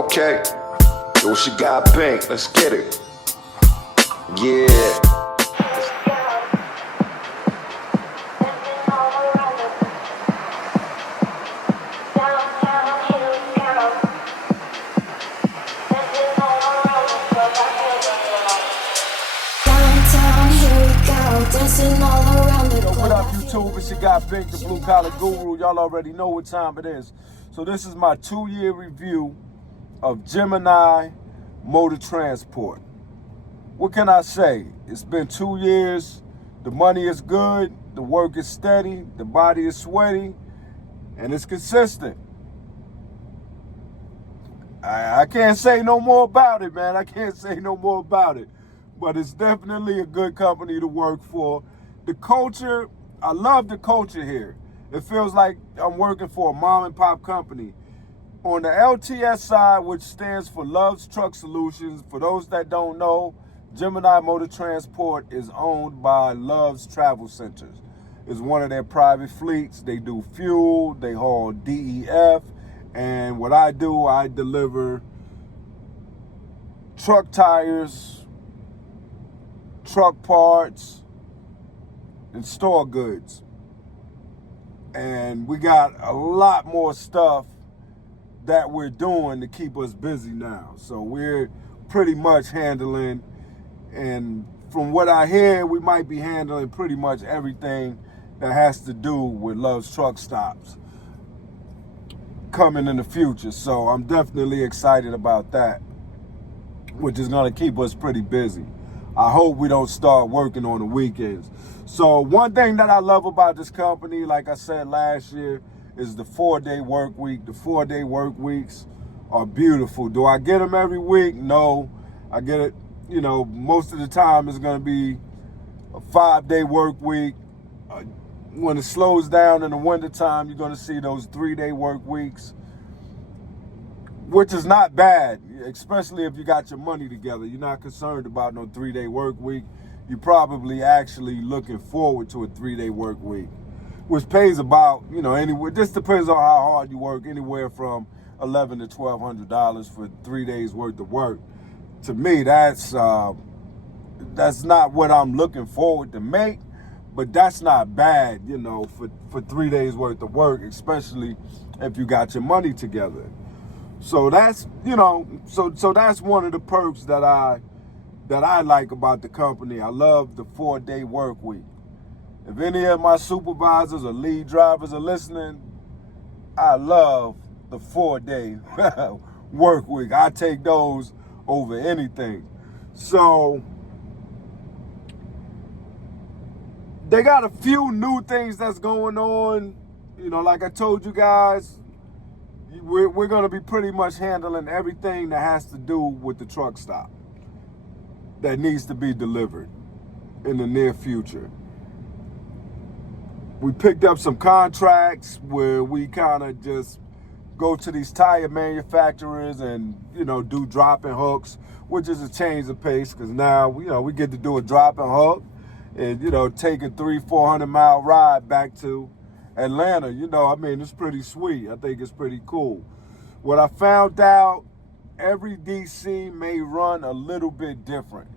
Okay, yo, she got pink, let's get it. Yeah. What up, YouTube? It's your guy Pink, the Blue Collar Guru. Y'all already know what time it is. So this is my 2-year review of Gemini Motor Transport. What can I say? It's been 2 years. The money is good. The work is steady. The body is sweaty. And it's consistent. I can't say no more about it, man. I can't say no more about it. But it's definitely a good company to work for. The culture, I love the culture here. It feels like I'm working for a mom and pop company. On the LTS side, which stands for Love's Truck Solutions, for those that don't know, Gemini Motor Transport is owned by Love's Travel Centers. It's one of their private fleets. They do fuel, they haul DEF, and what I do, I deliver truck tires, truck parts, and store goods. And we got a lot more stuff that we're doing to keep us busy now. So we're pretty much handling, and from what I hear, we might be handling pretty much everything that has to do with Love's Truck Stops coming in the future. So I'm definitely excited about that, which is gonna keep us pretty busy. I hope we don't start working on the weekends. So one thing that I love about this company, like I said last year, is the 4-day work week. The 4-day work weeks are beautiful. Do I get them every week? No. I get it, most of the time it's gonna be a 5-day work week. When it slows down in the wintertime, you're gonna see those 3-day work weeks, which is not bad, especially if you got your money together. You're not concerned about no 3-day work week. You're probably actually looking forward to a 3-day work week, which pays about, anywhere. This depends on how hard you work, anywhere from $1,100 to $1,200 for 3 days worth of work. To me, that's not what I'm looking forward to make, but that's not bad, for 3 days worth of work, especially if you got your money together. So that's, so that's one of the perks that I like about the company. I love the 4-day work week. If any of my supervisors or lead drivers are listening, I love the 4-day work week. I take those over anything. So they got a few new things that's going on. Like I told you guys, we're going to be pretty much handling everything that has to do with the truck stop that needs to be delivered in the near future. We picked up some contracts where we kind of just go to these tire manufacturers and, do drop and hooks, which is a change of pace, because now, we get to do a drop and hook and, take a 300-400 mile ride back to Atlanta. It's pretty sweet. I think it's pretty cool. What I found out, every DC may run a little bit different.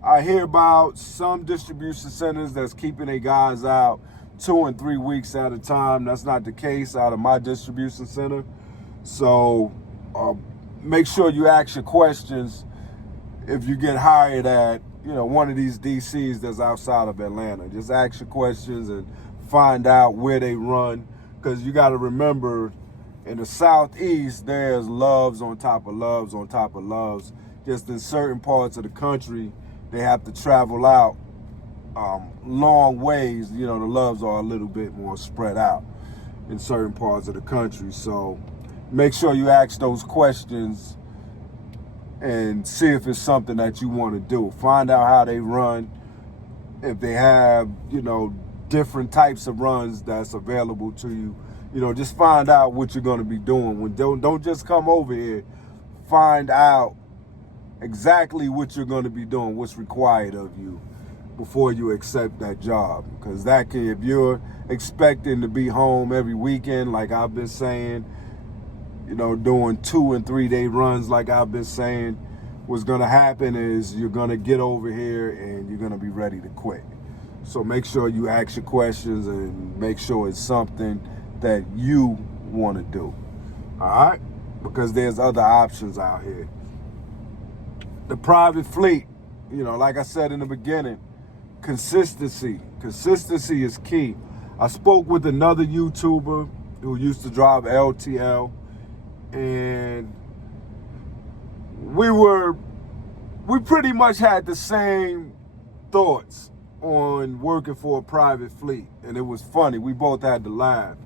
I hear about some distribution centers that's keeping their guys out 2 and 3 weeks at a time. That's not the case out of my distribution center. So make sure you ask your questions if you get hired at, one of these DCs that's outside of Atlanta. Just ask your questions and find out where they run, because you got to remember, in the Southeast, there's Loves on top of Loves on top of Loves. Just in certain parts of the country, they have to travel out long ways. The Loves are a little bit more spread out in certain parts of the country. So make sure you ask those questions and see if it's something that you want to do. Find out how they run, if they have, different types of runs that's available to you. Just find out what you're going to be doing. Don't just come over here. Find out exactly what you're going to be doing, what's required of you before you accept that job. Because if you're expecting to be home every weekend, like I've been saying, doing 2 and 3 day runs like I've been saying. What's gonna happen is you're gonna get over here and you're gonna be ready to quit. So make sure you ask your questions and make sure it's something that you want to do. All right? Because there's other options out here. The private fleet, like I said in the beginning, consistency. Consistency is key. I spoke with another YouTuber who used to drive LTL, and we pretty much had the same thoughts on working for a private fleet, and it was funny. We both had to laugh.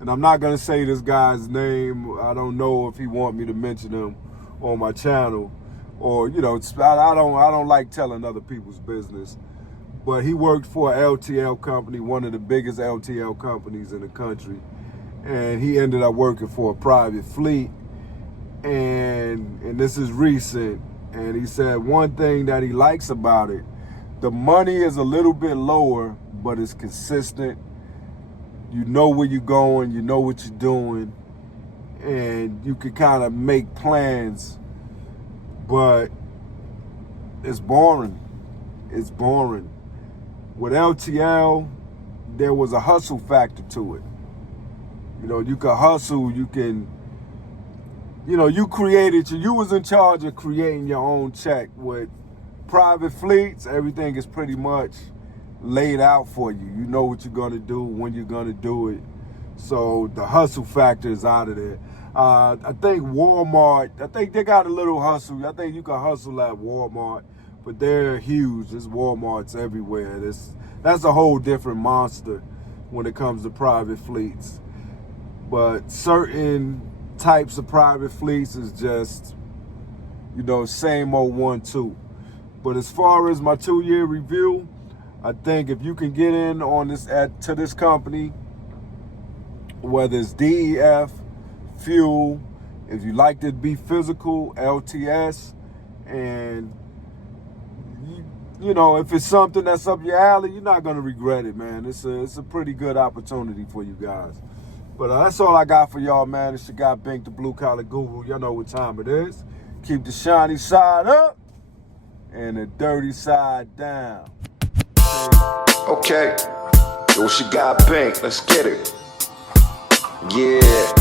And I'm not gonna say this guy's name. I don't know if he want me to mention him on my channel, or I don't like telling other people's business. But he worked for an LTL company, one of the biggest LTL companies in the country, and he ended up working for a private fleet. And this is recent. And he said one thing that he likes about it, the money is a little bit lower, but it's consistent. You know where you're going, you know what you're doing, and you can kind of make plans, but it's boring. It's boring. With LTL, there was a hustle factor to it. You can hustle, you can, you was in charge of creating your own check. With private fleets, everything is pretty much laid out for you. You know what you're going to do, when you're going to do it. So the hustle factor is out of there. I think Walmart, they got a little hustle. I think you can hustle at Walmart, but they're huge. There's Walmarts everywhere. That's a whole different monster when it comes to private fleets. But certain types of private fleets is just, same old 1-2. But as far as my 2-year review, I think if you can get in on to this company, whether it's DEF, fuel, if you like to be physical, LTS, and if it's something that's up your alley, you're not gonna regret it, man. It's a pretty good opportunity for you guys. But that's all I got for y'all, man. It's your guy Bink, the blue collar guru. Y'all know what time it is. Keep the shiny side up and the dirty side down. Okay. Yo, she got Bink. Let's get it. Yeah.